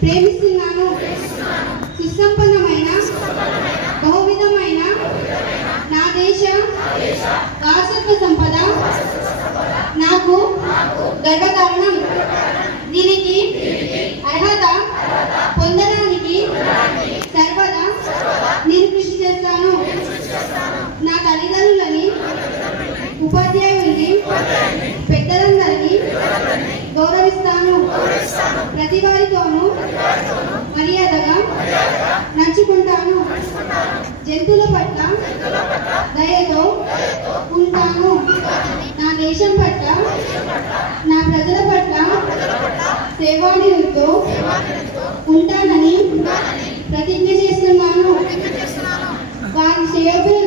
ప్రేమిస్తున్నాను. సుసంపన్నమైన బహువిధమైన నా దేశ వారసత్వ సంపద నాకు గర్వకారణం. దీనికి అర్హత పొందడానికి సర్వదా నేను కృషి చేస్తాను. నా తల్లిదండ్రులని, ఉపాధ్యాయుల్ని, పెద్దలందరినీ గౌరవిస్తాను. ప్రతి వారితోనూ మర్యాదగా నడుచుకుంటాను. జంతువుల పట్ల దయతో ఉంటాను. నా దేశం పట్ల, నా ప్రజల పట్ల సేవానిరతితో ఉంటానని ప్రతిజ్ఞ చేస్తున్నాను. వారి శ్రేయోభిలాషులకు